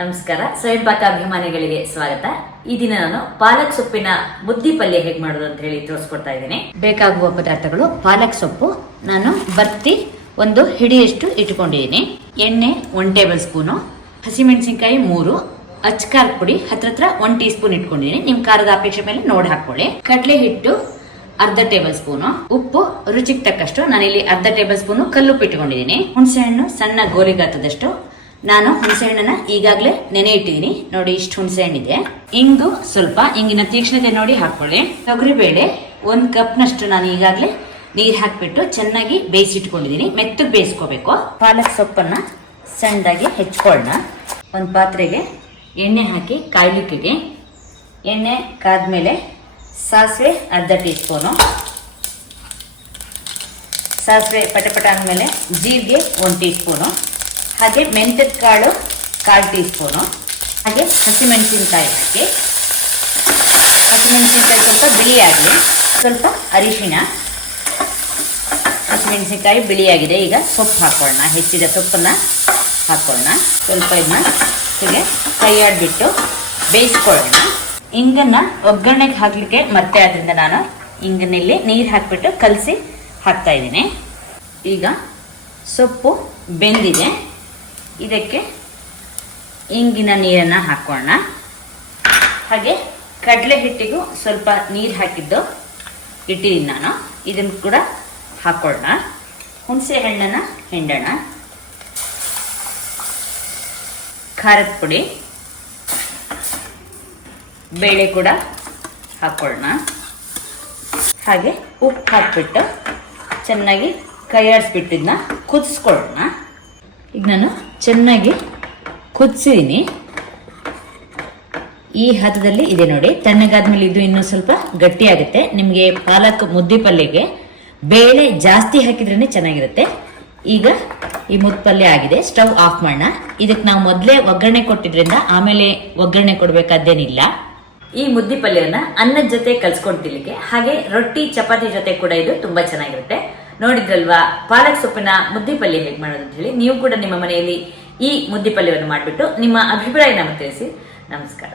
ನಮಸ್ಕಾರ. ಸ್ವಯಂ ಪಾಕ ಅಭಿಮಾನಿಗಳಿಗೆ ಸ್ವಾಗತ. ಈ ದಿನ ನಾನು ಪಾಲಕ್ ಸೊಪ್ಪಿನ ಮುದ್ದಿ ಪಲ್ಯ ಹೇಗೆ ಮಾಡೋದು ಅಂತ ಹೇಳಿ ತೋರಿಸ್ಕೊಡ್ತಾ ಇದ್ದೀನಿ. ಬೇಕಾಗುವ ಪದಾರ್ಥಗಳು: ಪಾಲಕ್ ಸೊಪ್ಪು ನಾನು ಬರ್ತಿ ಒಂದು ಹಿಡಿಯಷ್ಟು ಇಟ್ಕೊಂಡಿದ್ದೀನಿ, ಎಣ್ಣೆ 1 ಟೇಬಲ್ ಸ್ಪೂನು, ಹಸಿಮೆಣಸಿನಕಾಯಿ 3, ಅಚ್ಕಾರದ ಪುಡಿ ಹತ್ರ 1 ಟೀ ಸ್ಪೂನ್ ಇಟ್ಕೊಂಡಿದ್ದೀನಿ. ನಿಮ್ ಖಾರದ ಅಪೇಕ್ಷೆ ಮೇಲೆ ನೋಡಿ ಹಾಕೊಳ್ಳಿ. ಕಡಲೆ ಹಿಟ್ಟು ಅರ್ಧ ಟೇಬಲ್ ಸ್ಪೂನು, ಉಪ್ಪು ರುಚಿಗೆ ತಕ್ಕಷ್ಟು. ನಾನಿಲ್ಲಿ ಅರ್ಧ ಟೇಬಲ್ ಸ್ಪೂನು ಕಲ್ಲುಪ್ಪು ಇಟ್ಕೊಂಡಿದ್ದೀನಿ. ಹುಣಸೆ ಹಣ್ಣು ಸಣ್ಣ ಗೋಲಿ ಗಾತ್ರದಷ್ಟು. ನಾನು ಹುಣಸೆ ಹಣ್ಣನ್ನ ಈಗಾಗಲೇ ನೆನೆ ಇಟ್ಟಿದ್ದೀನಿ. ನೋಡಿ, ಇಷ್ಟು ಹುಣಸೆ ಹಣ್ಣಿದೆ. ಇಂಗು ಸ್ವಲ್ಪ, ಇಂಗಿನ ತೀಕ್ಷ್ಣತೆ ನೋಡಿ ಹಾಕೊಳ್ಳಿ. ತೊಗರಿಬೇಳೆ 1 ಕಪ್ನಷ್ಟು ನಾನು ಈಗಾಗಲೇ ನೀರ್ ಹಾಕ್ಬಿಟ್ಟು ಚೆನ್ನಾಗಿ ಬೇಯಿಸಿಟ್ಕೊಂಡಿದ್ದೀನಿ. ಮೆತ್ತಗೆ ಬೇಯಿಸ್ಕೋಬೇಕು. ಪಾಲಕ್ ಸೊಪ್ಪನ್ನ ಸಣ್ಣದಾಗಿ ಹೆಚ್ಕೊಳ್ಳೋಣ. ಒಂದು ಪಾತ್ರೆಗೆ ಎಣ್ಣೆ ಹಾಕಿ ಕಾಯ್ಲಿಕ್ಕಿಗೆ. ಎಣ್ಣೆ ಕಾದ್ಮೇಲೆ ಸಾಸಿವೆ ಅರ್ಧ ಟೀ ಸ್ಪೂನು, ಸಾಸಿವೆ ಪಟಪಟ ಅಂದಮೇಲೆ ಜೀರಿಗೆ 1 ಟೀ ಸ್ಪೂನು, ಹಾಗೆ ಮೆಂತ್ಯದ ಕಾಳು 1/4 ಟೀ ಸ್ಪೂನು, ಹಾಗೆ ಹಸಿಮೆಣಸಿನಕಾಯಿ ಹಾಕಿ. ಹಸಿಮೆಣಸಿನಕಾಯಿ ಸ್ವಲ್ಪ ಬಿಳಿಯಾಗಲಿ. ಸ್ವಲ್ಪ ಅರಿಶಿಣ. ಹಸಿಮೆಣಸಿನಕಾಯಿ ಬಿಳಿಯಾಗಿದೆ. ಈಗ ಸೊಪ್ಪು ಹಾಕೊಳ್ಳೋಣ. ಹೆಚ್ಚಿದ ಸೊಪ್ಪನ್ನ ಹಾಕೊಳ್ಳೋಣ. ಸ್ವಲ್ಪ ಇದನ್ನ ಹೀಗೆ ಕೈ ಆಡ್ಬಿಟ್ಟು ಬೇಯಿಸ್ಕೊಳ್ಳೋಣ. ಇಂಗನ್ನ ಒಗ್ಗರಣೆಗೆ ಹಾಕ್ಲಿಕ್ಕೆ ಮತ್ತೆ ಅದರಿಂದ ನಾನು ಇಂಗನಲ್ಲಿ ನೀರು ಹಾಕ್ಬಿಟ್ಟು ಕಲಸಿ ಹಾಕ್ತಾ ಇದ್ದೀನಿ. ಈಗ ಸೊಪ್ಪು ಬೆಂದಿದೆ. ಇದಕ್ಕೆ ಇಂಗಿನ ನೀರನ್ನು ಹಾಕೋಣ. ಹಾಗೆ ಕಡಲೆ ಹಿಟ್ಟಿಗೂ ಸ್ವಲ್ಪ ನೀರು ಹಾಕಿದ್ದು ಇಟ್ಟಿದ್ದೀನಿ ನಾನು. ಇದನ್ನು ಕೂಡ ಹಾಕೊಳ್ಳೋಣ. ಹುಣಸೆ ಹಣ್ಣನ್ನು ಹಿಂಡೋಣ. ಖಾರದ ಪುಡಿ, ಬೇಳೆ ಕೂಡ ಹಾಕೊಳ್ಳೋಣ. ಹಾಗೆ ಉಪ್ಪು ಹಾಕ್ಬಿಟ್ಟು ಚೆನ್ನಾಗಿ ಕೈ ಆಡಿಸ್ಬಿಟ್ಟು ಇದನ್ನ ಕುದಿಸ್ಕೊಳ್ಳೋಣ. ಈಗ ನಾನು ಚೆನ್ನಾಗಿ ಕುದಿಸಿದ್ದೀನಿ. ಈ ಹದದಲ್ಲಿ ಇದೆ ನೋಡಿ. ತಣ್ಣಗಾದ್ಮೇಲೆ ಇದು ಇನ್ನೂ ಸ್ವಲ್ಪ ಗಟ್ಟಿ ಆಗುತ್ತೆ. ನಿಮಗೆ ಪಾಲಕ್ ಮುದ್ದೆ ಪಲ್ಯಗೆ ಬೇಳೆ ಜಾಸ್ತಿ ಹಾಕಿದ್ರೇನೆ ಚೆನ್ನಾಗಿರುತ್ತೆ. ಈಗ ಈ ಮುದ್ದೆ ಪಲ್ಯ ಆಗಿದೆ. ಸ್ಟವ್ ಆಫ್ ಮಾಡೋಣ. ಇದಕ್ಕೆ ನಾವು ಮೊದಲೇ ಒಗ್ಗರಣೆ ಕೊಟ್ಟಿದ್ರಿಂದ ಆಮೇಲೆ ಒಗ್ಗರಣೆ ಕೊಡ್ಬೇಕಾದ್ದೇನಿಲ್ಲ. ಈ ಮುದ್ದಿ ಪಲ್ಯವನ್ನ ಅನ್ನದ ಜೊತೆ ಕಲ್ಸ್ಕೊಂಡು ತಿನ್ಲಿಕ್ಕೆ, ಹಾಗೆ ರೊಟ್ಟಿ ಚಪಾತಿ ಜೊತೆ ಕೂಡ ಇದು ತುಂಬಾ ಚೆನ್ನಾಗಿರುತ್ತೆ. ನೋಡಿದ್ರಲ್ವಾ ಪಾಲಕ್ ಸೊಪ್ಪಿನ ಮುದ್ದಿ ಪಲ್ಯ ಹೇಗೆ ಮಾಡೋದು ಅಂತ ಹೇಳಿ. ನೀವು ಕೂಡ ನಿಮ್ಮ ಮನೆಯಲ್ಲಿ ಈ ಮುದ್ದಿ ಪಲ್ಯವನ್ನು ಮಾಡಿಬಿಟ್ಟು ನಿಮ್ಮ ಅಭಿಪ್ರಾಯ ನಮಗೆ ತಿಳಿಸಿ. ನಮಸ್ಕಾರ.